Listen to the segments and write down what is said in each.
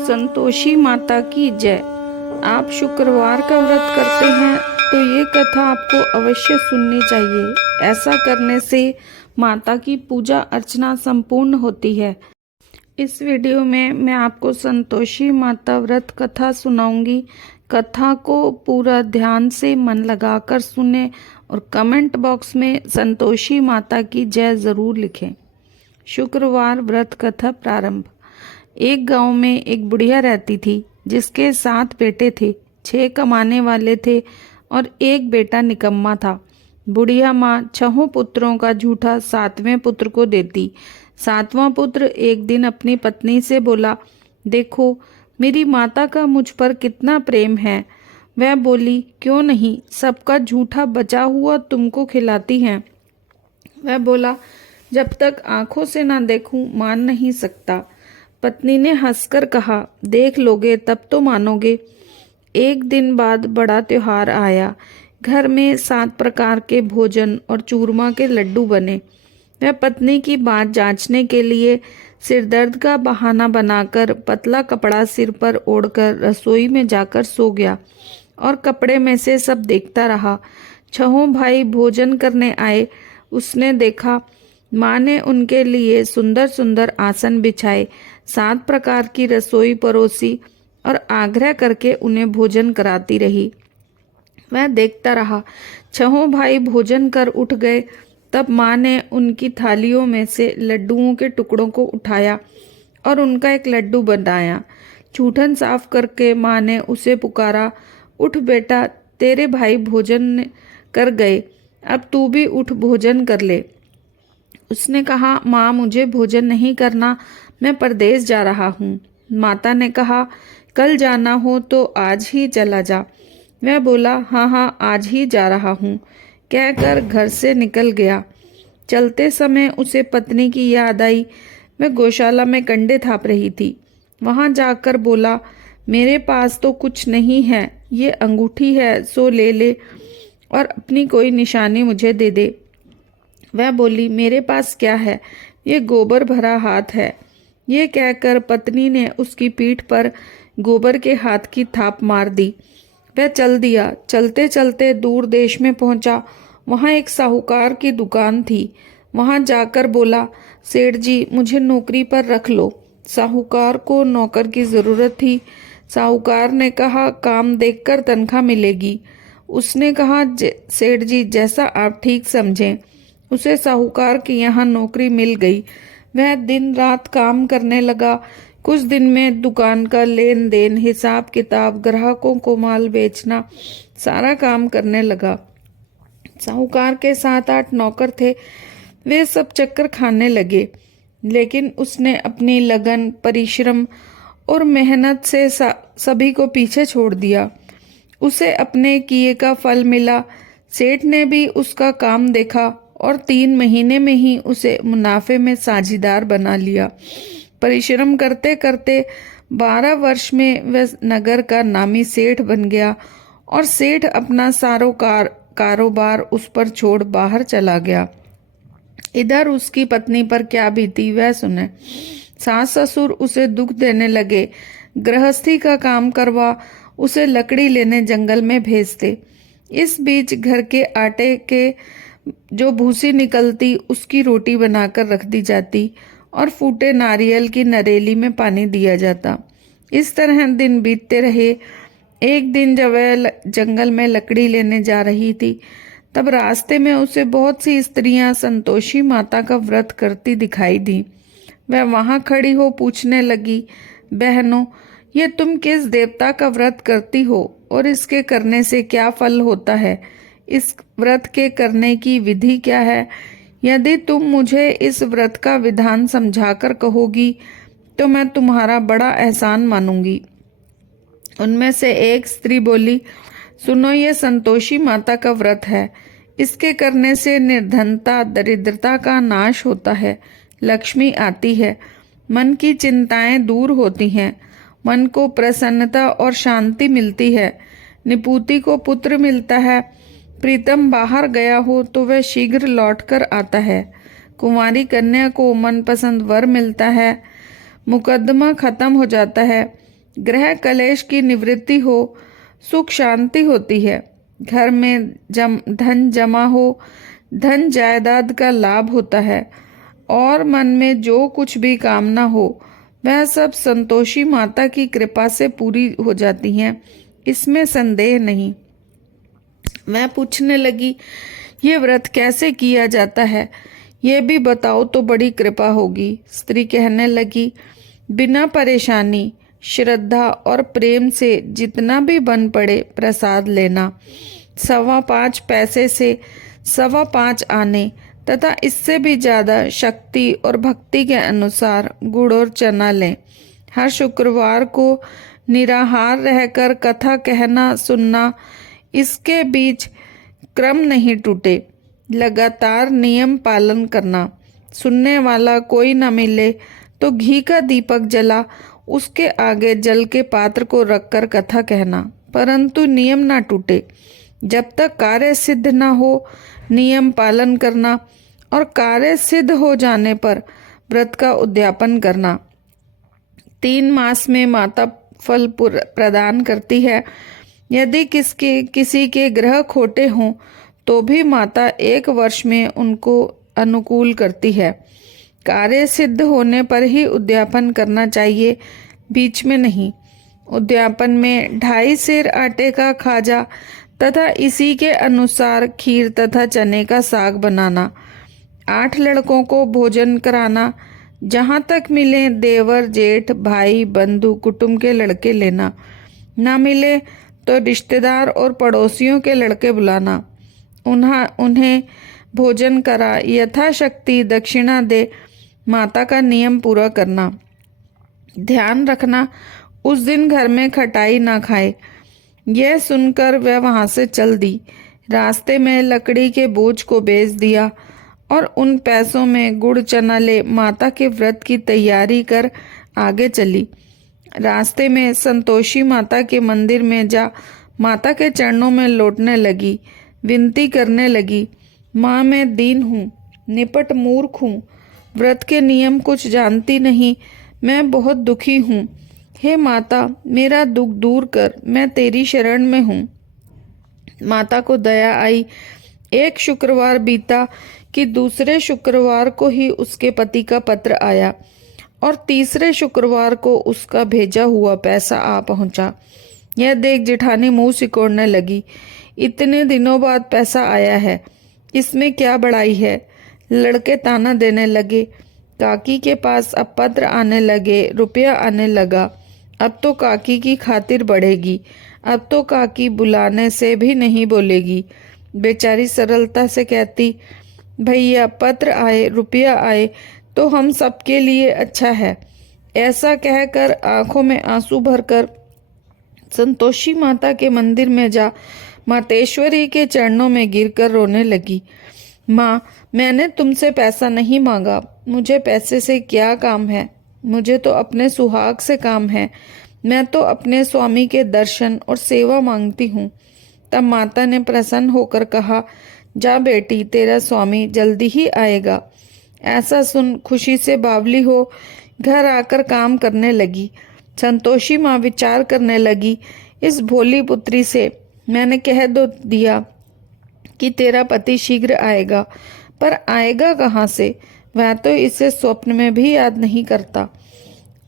संतोषी माता की जय। आप शुक्रवार का व्रत करते हैं तो ये कथा आपको अवश्य सुननी चाहिए। ऐसा करने से माता की पूजा अर्चना संपूर्ण होती है। इस वीडियो में मैं आपको संतोषी माता व्रत कथा सुनाऊंगी। कथा को पूरा ध्यान से मन लगाकर सुने और कमेंट बॉक्स में संतोषी माता की जय जरूर लिखें। शुक्रवार व्रत कथा प्रारंभ। एक गांव में एक बुढ़िया रहती थी जिसके 7 बेटे थे। 6 कमाने वाले थे और एक बेटा निकम्मा था। बुढ़िया माँ 6 पुत्रों का झूठा 7वें पुत्र को देती। 7वां पुत्र एक दिन अपनी पत्नी से बोला, देखो मेरी माता का मुझ पर कितना प्रेम है। वह बोली, क्यों नहीं, सबका झूठा बचा हुआ तुमको खिलाती हैं। वह बोला, जब तक आंखों से ना देखूं मान नहीं सकता। पत्नी ने हंसकर कहा, देख लोगे तब तो मानोगे। एक दिन बाद बड़ा त्योहार आया। घर में 7 प्रकार के भोजन और चूरमा के लड्डू बने। वह पत्नी की बात जांचने के लिए सिरदर्द का बहाना बनाकर पतला कपड़ा सिर पर ओढ़कर रसोई में जाकर सो गया और कपड़े में से सब देखता रहा। 6 भाई भोजन करने आए। उसने देखा माँ ने उनके लिए सुंदर सुंदर आसन बिछाए, 7 प्रकार की रसोई परोसी और आग्रह करके उन्हें भोजन कराती रही। वह देखता रहा। 6 भाई भोजन कर उठ गए। तब माँ ने उनकी थालियों में से लड्डुओं के टुकड़ों को उठाया और उनका एक लड्डू बनाया। जूठन साफ करके माँ ने उसे पुकारा, उठ बेटा, तेरे भाई भोजन कर गए, अब तू भी उठ भोजन कर ले। उसने कहा, माँ मुझे भोजन नहीं करना, मैं परदेश जा रहा हूँ। माता ने कहा, कल जाना हो तो आज ही चला जा। वह बोला, हाँ हाँ आज ही जा रहा हूँ, कहकर घर से निकल गया। चलते समय उसे पत्नी की याद आई। वह गौशाला में कंडे थाप रही थी। वहां जाकर बोला, मेरे पास तो कुछ नहीं है, ये अंगूठी है सो ले ले और अपनी कोई निशानी मुझे दे दे। वह बोली, मेरे पास क्या है, ये गोबर भरा हाथ है। ये कहकर पत्नी ने उसकी पीठ पर गोबर के हाथ की थाप मार दी। वह चल दिया। चलते चलते दूर देश में पहुंचा। वहां एक साहूकार की दुकान थी। वहां जाकर बोला, सेठ जी मुझे नौकरी पर रख लो। साहूकार को नौकर की जरूरत थी। साहूकार ने कहा, काम देखकर तनख्वाह मिलेगी। उसने कहा, सेठ जी जैसा आप ठीक समझें। उसे साहूकार की यहाँ नौकरी मिल गई। वह दिन रात काम करने लगा। कुछ दिन में दुकान का लेन देन, हिसाब किताब, ग्राहकों को माल बेचना, सारा काम करने लगा। साहूकार के 7-8 नौकर थे। वे सब चक्कर खाने लगे, लेकिन उसने अपनी लगन, परिश्रम और मेहनत से सभी को पीछे छोड़ दिया। उसे अपने किए का फल मिला। सेठ ने भी उसका काम देखा और 3 महीने में ही उसे मुनाफे में साझीदार बना लिया। परिश्रम करते करते 12 वर्ष में वह नगर का नामी सेठ बन गया और सेठ अपना सारो कारोबार उस पर छोड़ बाहर चला गया। इधर उसकी पत्नी पर क्या बीती वह सुने। सास ससुर उसे दुख देने लगे। गृहस्थी का काम करवा उसे लकड़ी लेने जंगल में भेजते। इस बीच घर के आटे के जो भूसी निकलती उसकी रोटी बनाकर रख दी जाती और फूटे नारियल की नरेली में पानी दिया जाता। इस तरह दिन बीतते रहे। एक दिन जब वह जंगल में लकड़ी लेने जा रही थी, तब रास्ते में उसे बहुत सी स्त्रियां संतोषी माता का व्रत करती दिखाई दी। वह वहां खड़ी हो पूछने लगी, बहनों ये तुम किस देवता का व्रत करती हो और इसके करने से क्या फल होता है? इस व्रत के करने की विधि क्या है? यदि तुम मुझे इस व्रत का विधान समझाकर कहोगी तो मैं तुम्हारा बड़ा एहसान मानूंगी। उनमें से एक स्त्री बोली, सुनो ये संतोषी माता का व्रत है। इसके करने से निर्धनता, दरिद्रता का नाश होता है, लक्ष्मी आती है, मन की चिंताएं दूर होती हैं, मन को प्रसन्नता और शांति मिलती है, निपुति को पुत्र मिलता है, प्रीतम बाहर गया हो तो वह शीघ्र लौटकर आता है, कुंवारी कन्या को मनपसंद वर मिलता है, मुकदमा खत्म हो जाता है, ग्रह कलेश की निवृत्ति हो, सुख शांति होती है। घर में धन जमा हो, धन जायदाद का लाभ होता है और मन में जो कुछ भी कामना हो वह सब संतोषी माता की कृपा से पूरी हो जाती हैं, इसमें संदेह नहीं। मैं पूछने लगी, ये व्रत कैसे किया जाता है, ये भी बताओ तो बड़ी कृपा होगी। स्त्री कहने लगी, बिना परेशानी, श्रद्धा और प्रेम से जितना भी बन पड़े प्रसाद लेना। 5.25 पैसे से 5.25 आने तथा इससे भी ज़्यादा शक्ति और भक्ति के अनुसार गुड़ और चना लें। हर शुक्रवार को निराहार रहकर कथा कहना सुनना, इसके बीच क्रम नहीं टूटे। लगातार नियम पालन करना। सुनने वाला कोई न मिले तो घी का दीपक जला उसके आगे जल के पात्र को रखकर कथा कहना, परंतु नियम ना टूटे। जब तक कार्य सिद्ध न हो नियम पालन करना और कार्य सिद्ध हो जाने पर व्रत का उद्यापन करना। 3 मास में माता फल प्रदान करती है। यदि किसी के ग्रह खोटे हों तो भी माता 1 वर्ष में उनको अनुकूल करती है। कार्य सिद्ध होने पर ही उद्यापन करना चाहिए, बीच में नहीं। उद्यापन में 2.5 सेर आटे का खाजा तथा इसी के अनुसार खीर तथा चने का साग बनाना। 8 लड़कों को भोजन कराना। जहाँ तक मिले देवर जेठ भाई बंधु कुटुंब के लड़के लेना, ना मिले तो रिश्तेदार और पड़ोसियों के लड़के बुलाना। उन्हें भोजन करा, यथाशक्ति दक्षिणा दे, माता का नियम पूरा करना। ध्यान रखना, उस दिन घर में खटाई ना खाए। यह सुनकर वह वहां से चल दी। रास्ते में लकड़ी के बोझ को बेच दिया और उन पैसों में गुड़ चना ले माता के व्रत की तैयारी कर आगे चली। रास्ते में संतोषी माता के मंदिर में जा माता के चरणों में लौटने लगी। विनती करने लगी, माँ मैं दीन हूँ, निपट मूर्ख हूँ, व्रत के नियम कुछ जानती नहीं, मैं बहुत दुखी हूँ। हे माता मेरा दुख दूर कर, मैं तेरी शरण में हूँ। माता को दया आई। एक शुक्रवार बीता कि दूसरे शुक्रवार को ही उसके पति का पत्र आया और तीसरे शुक्रवार को उसका भेजा हुआ पैसा आ पहुंचा। यह देख जेठानी मुंह सिकोड़ने लगी। इतने दिनों बाद पैसा आया है, इसमें क्या बड़ाई है। लड़के ताना देने लगे। काकी के पास अब पत्र आने लगे, रुपया आने लगा। अब तो काकी की खातिर बढ़ेगी, अब तो काकी बुलाने से भी नहीं बोलेगी। बेचारी सरलता से कहती, भैया पत्र आए, रुपया आए तो हम सबके लिए अच्छा है। ऐसा कहकर आंखों में आंसू भरकर संतोषी माता के मंदिर में जा मातेश्वरी के चरणों में गिरकर रोने लगी। माँ मैंने तुमसे पैसा नहीं मांगा, मुझे पैसे से क्या काम है, मुझे तो अपने सुहाग से काम है। मैं तो अपने स्वामी के दर्शन और सेवा मांगती हूँ। तब माता ने प्रसन्न होकर कहा, जा बेटी तेरा स्वामी जल्दी ही आएगा। ऐसा सुन खुशी से बावली हो घर आकर काम करने लगी। संतोषी माँ विचार करने लगी, इस भोली पुत्री से मैंने कह दो दिया कि तेरा पति शीघ्र आएगा, पर आएगा कहाँ से, वह तो इसे स्वप्न में भी याद नहीं करता।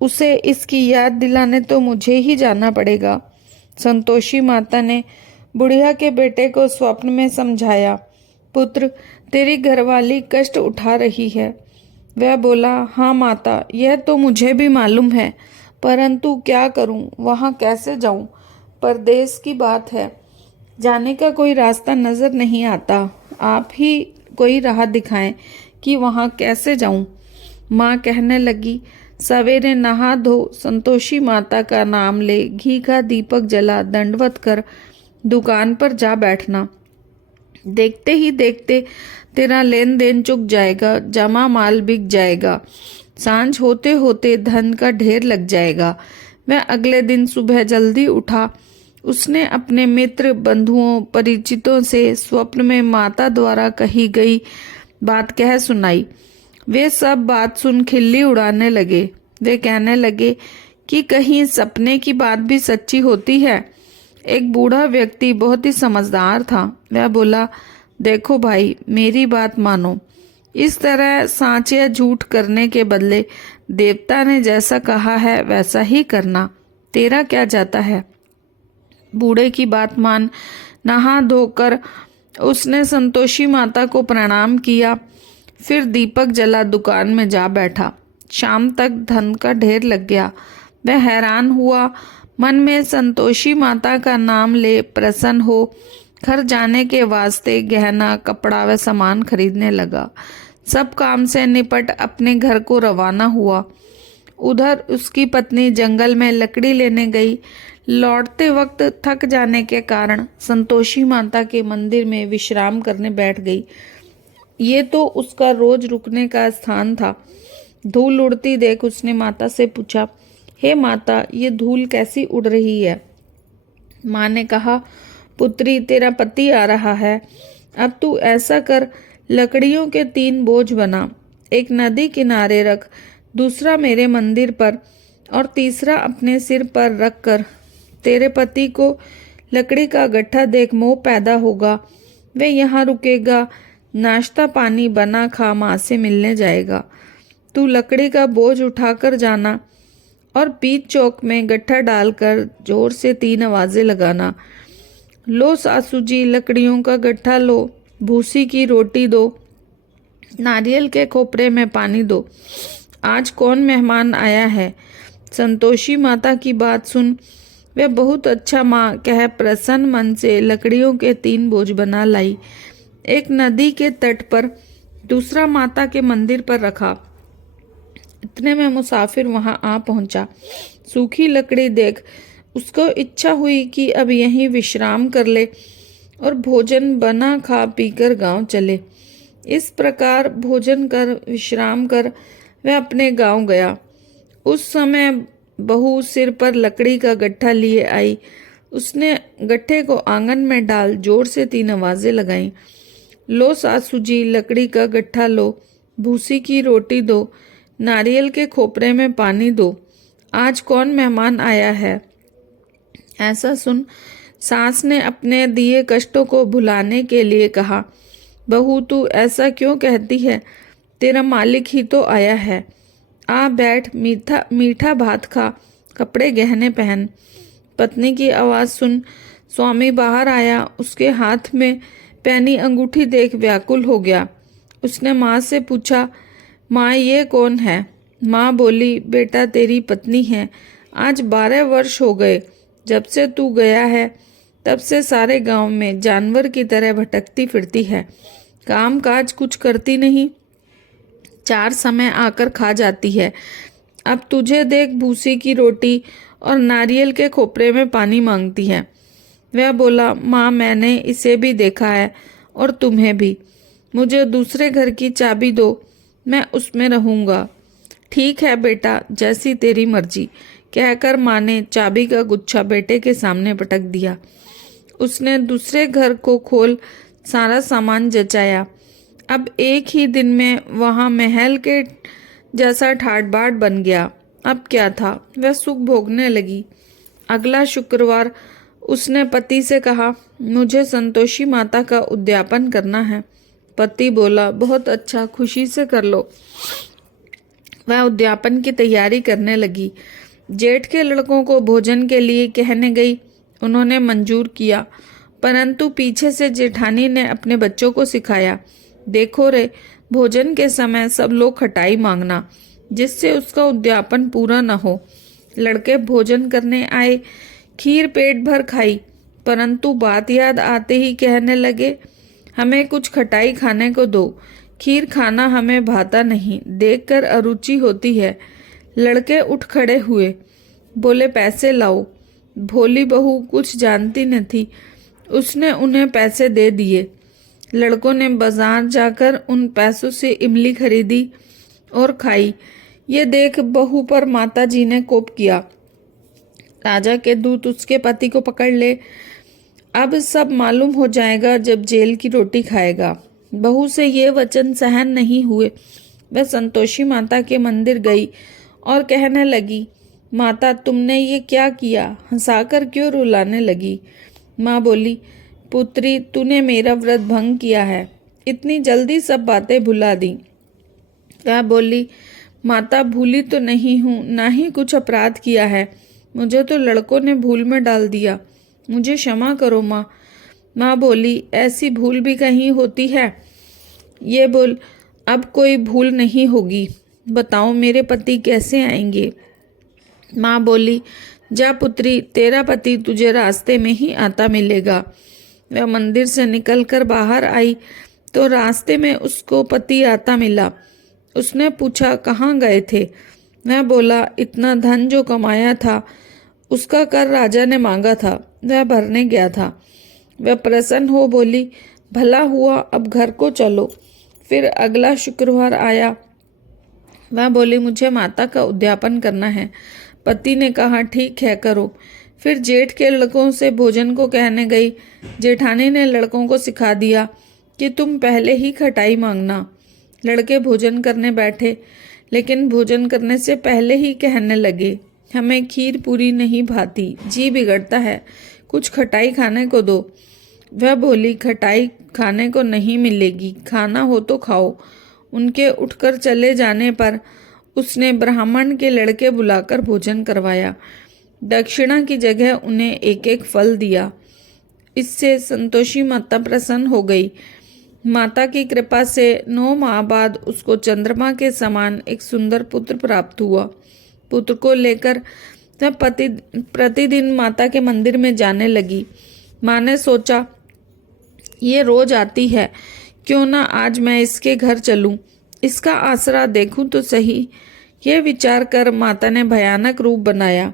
उसे इसकी याद दिलाने तो मुझे ही जाना पड़ेगा। संतोषी माता ने बुढ़िया के बेटे को स्वप्न में समझाया, पुत्र तेरी घरवाली कष्ट उठा रही है। वह बोला, हाँ माता यह तो मुझे भी मालूम है, परंतु क्या करूं, वहां कैसे जाऊं, परदेश की बात है, जाने का कोई रास्ता नजर नहीं आता। आप ही कोई राह दिखाएं कि वहां कैसे जाऊं। माँ कहने लगी, सवेरे नहा धो संतोषी माता का नाम ले, घी का दीपक जला, दंडवत कर दुकान पर जा बैठना। देखते ही देखते तेरा लेन देन चुक जाएगा, जमा माल बिक जाएगा, सांझ होते होते धन का ढेर लग जाएगा। वह अगले दिन सुबह जल्दी उठा। उसने अपने मित्र बंधुओं परिचितों से स्वप्न में माता द्वारा कही गई बात कह सुनाई। वे सब बात सुन खिल्ली उड़ाने लगे। वे कहने लगे कि कहीं सपने की बात भी सच्ची होती है। एक बूढ़ा व्यक्ति बहुत ही समझदार था। वह बोला, देखो भाई, मेरी बात मानो। इस तरह सांच या झूठ करने के बदले देवता ने जैसा कहा है वैसा ही करना। तेरा क्या जाता है। बूढ़े की बात मान नहा धोकर उसने संतोषी माता को प्रणाम किया। फिर दीपक जला दुकान में जा बैठा। शाम तक धन का ढेर लग गया। वह हैरान हुआ, मन में संतोषी माता का नाम ले प्रसन्न हो घर जाने के वास्ते गहना कपड़ा व सामान खरीदने लगा। सब काम से निपट अपने घर को रवाना हुआ। उधर उसकी पत्नी जंगल में लकड़ी लेने गई। लौटते वक्त थक जाने के कारण संतोषी माता के मंदिर में विश्राम करने बैठ गई। ये तो उसका रोज रुकने का स्थान था। धूल उड़ती देख उसने माता से पूछा, हे माता, ये धूल कैसी उड़ रही है। माँ ने कहा, पुत्री, तेरा पति आ रहा है। अब तू ऐसा कर, लकड़ियों के 3 बोझ बना। एक नदी किनारे रख, दूसरा मेरे मंदिर पर और तीसरा अपने सिर पर रख कर। तेरे पति को लकड़ी का गट्ठा देख मोह पैदा होगा। वे यहाँ रुकेगा, नाश्ता पानी बना खा माँ से मिलने जाएगा। तू लकड़ी का बोझ उठाकर जाना और बीच चौक में गट्ठा डालकर जोर से 3 आवाजें लगाना। लो सासू जी, लकड़ियों का गट्ठा लो, भूसी की रोटी दो, नारियल के खोपरे में पानी दो। आज कौन मेहमान आया है। संतोषी माता की बात सुन वह बहुत अच्छा माँ कह प्रसन्न मन से लकड़ियों के 3 बोझ बना लाई। एक नदी के तट पर, दूसरा माता के मंदिर पर रखा। इतने में मुसाफिर वहां आ पहुंचा। सूखी लकड़ी देख उसको इच्छा हुई कि अब यहीं विश्राम कर ले और भोजन बना खा पीकर गांव चले। इस प्रकार भोजन कर विश्राम कर वह अपने गांव गया। उस समय बहू सिर पर लकड़ी का गट्ठा लिए आई। उसने गट्ठे को आंगन में डाल जोर से 3 आवाजें लगाईं। लो सासू जी, लकड़ी का गट्ठा लो, भूसी की रोटी दो, नारियल के खोपरे में पानी दो। आज कौन मेहमान आया है। ऐसा सुन सास ने अपने दिए कष्टों को भुलाने के लिए कहा, बहू, तू ऐसा क्यों कहती है। तेरा मालिक ही तो आया है। आ बैठ, मीठा भात खा, कपड़े गहने पहन। पत्नी की आवाज़ सुन स्वामी बाहर आया। उसके हाथ में पहनी अंगूठी देख व्याकुल हो गया। उसने माँ से पूछा, माँ, ये कौन है। माँ बोली, बेटा, तेरी पत्नी है। आज 12 वर्ष हो गए जब से तू गया है। तब से सारे गांव में जानवर की तरह भटकती फिरती है। काम काज कुछ करती नहीं, 4 समय आकर खा जाती है। अब तुझे देख भूसी की रोटी और नारियल के खोपरे में पानी मांगती है। वह बोला, माँ, मैंने इसे भी देखा है और तुम्हें भी। मुझे दूसरे घर की चाबी दो, मैं उसमें रहूँगा। ठीक है बेटा, जैसी तेरी मर्जी, कहकर माँ ने चाबी का गुच्छा बेटे के सामने पटक दिया। उसने दूसरे घर को खोल सारा सामान जचाया। अब एक ही दिन में वहाँ महल के जैसा ठाट बाट बन गया। अब क्या था, वह सुख भोगने लगी। अगला शुक्रवार उसने पति से कहा, मुझे संतोषी माता का उद्यापन करना है। पति बोला, बहुत अच्छा, खुशी से कर लो। वह उद्यापन की तैयारी करने लगी। जेठ के लड़कों को भोजन के लिए कहने गई। उन्होंने मंजूर किया, परंतु पीछे से जेठानी ने अपने बच्चों को सिखाया, देखो रे, भोजन के समय सब लोग खटाई मांगना, जिससे उसका उद्यापन पूरा न हो। लड़के भोजन करने आए, खीर पेट भर खाई, परंतु बात याद आते ही कहने लगे, हमें कुछ खटाई खाने को दो, खीर खाना हमें भाता नहीं, देखकर अरुचि होती है। लड़के उठ खड़े हुए, बोले, पैसे लाओ। भोली बहू कुछ जानती न थी, उसने उन्हें पैसे दे दिए। लड़कों ने बाजार जाकर उन पैसों से इमली खरीदी और खाई। ये देख बहू पर माताजी ने कोप किया। राजा के दूत उसके पति को पकड़ ले। अब सब मालूम हो जाएगा जब जेल की रोटी खाएगा। बहू से ये वचन सहन नहीं हुए। वह संतोषी माता के मंदिर गई और कहने लगी, माता, तुमने ये क्या किया? हंसाकर क्यों रुलाने लगी? माँ बोली, पुत्री, तूने मेरा व्रत भंग किया है, इतनी जल्दी सब बातें भुला दी। वह बोली, माता, भूली तो नहीं हूँ, ना ही कुछ अपराध किया है, मुझे तो लड़कों ने भूल में डाल दिया, मुझे क्षमा करो माँ। माँ बोली, ऐसी भूल भी कहीं होती है? ये बोल, अब कोई भूल नहीं होगी। बताओ, मेरे पति कैसे आएंगे? माँ बोली, जा पुत्री, तेरा पति तुझे रास्ते में ही आता मिलेगा। वह मंदिर से निकलकर बाहर आई तो रास्ते में उसको पति आता मिला। उसने पूछा, कहाँ गए थे? वह बोला, इतना धन जो कमाया था उसका कर राजा ने मांगा था, वह भरने गया था। वह प्रसन्न हो बोली, भला हुआ, अब घर को चलो। फिर अगला शुक्रवार आया। वह बोली, मुझे माता का उद्यापन करना है। पति ने कहा, ठीक है, करो। फिर जेठ के लड़कों से भोजन को कहने गई। जेठानी ने लड़कों को सिखा दिया कि तुम पहले ही खटाई मांगना। लड़के भोजन करने बैठे, लेकिन भोजन करने से पहले ही कहने लगे, हमें खीर पूरी नहीं भाती, जी बिगड़ता है, कुछ खटाई खाने को दो। वह बोली, खटाई खाने को नहीं मिलेगी, खाना हो तो खाओ। उनके उठकर चले जाने पर उसने ब्राह्मण के लड़के बुलाकर भोजन करवाया। दक्षिणा की जगह उन्हें एक एक फल दिया। इससे संतोषी माता प्रसन्न हो गई। माता की कृपा से 9 माह बाद उसको चंद्रमा के समान एक सुंदर पुत्र प्राप्त हुआ। पुत्र को लेकर वह प्रतिदिन माता के मंदिर में जाने लगी। माँ ने सोचा, ये रोज आती है, क्यों ना आज मैं इसके घर चलूं, इसका आसरा देखूं तो सही। यह विचार कर माता ने भयानक रूप बनाया।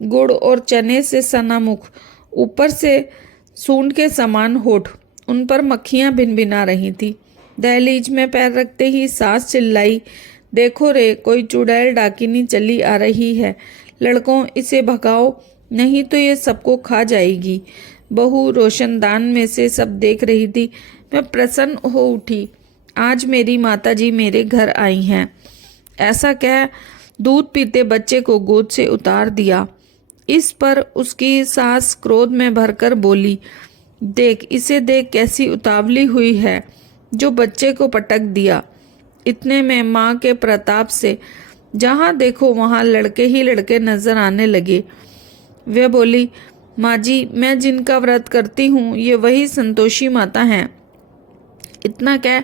गुड़ और चने से सना मुख, ऊपर से सूंड के समान होठ, उन पर मक्खियां भिनभिना रही थी। दहलीज में पैर रखते ही सास चिल्लाई, देखो रे, कोई चुड़ैल डाकिनी चली आ रही है, लड़कों इसे भगाओ, नहीं तो ये सबको खा जाएगी। बहू रोशनदान में से सब देख रही थी। मैं प्रसन्न हो उठी, आज मेरी माताजी मेरे घर आई हैं। ऐसा कह दूध पीते बच्चे को गोद से उतार दिया। इस पर उसकी सास क्रोध में भरकर बोली, देख, इसे देख, कैसी उतावली हुई है, जो बच्चे को पटक दिया। इतने में माँ के प्रताप से जहाँ देखो वहाँ लड़के ही लड़के नजर आने लगे। वे बोली, माँ जी, मैं जिनका व्रत करती हूँ ये वही संतोषी माता हैं। इतना कह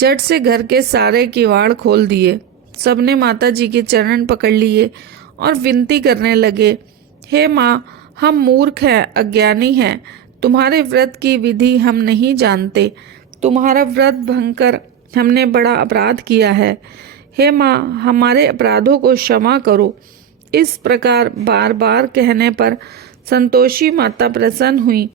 झट से घर के सारे किवाड़ खोल दिए। सबने माता जी के चरण पकड़ लिए और विनती करने लगे, हे माँ, हम मूर्ख हैं, अज्ञानी हैं, तुम्हारे व्रत की विधि हम नहीं जानते, तुम्हारा व्रत भंग कर हमने बड़ा अपराध किया है। हे माँ, हमारे अपराधों को क्षमा करो। इस प्रकार बार बार कहने पर संतोषी माता प्रसन्न हुई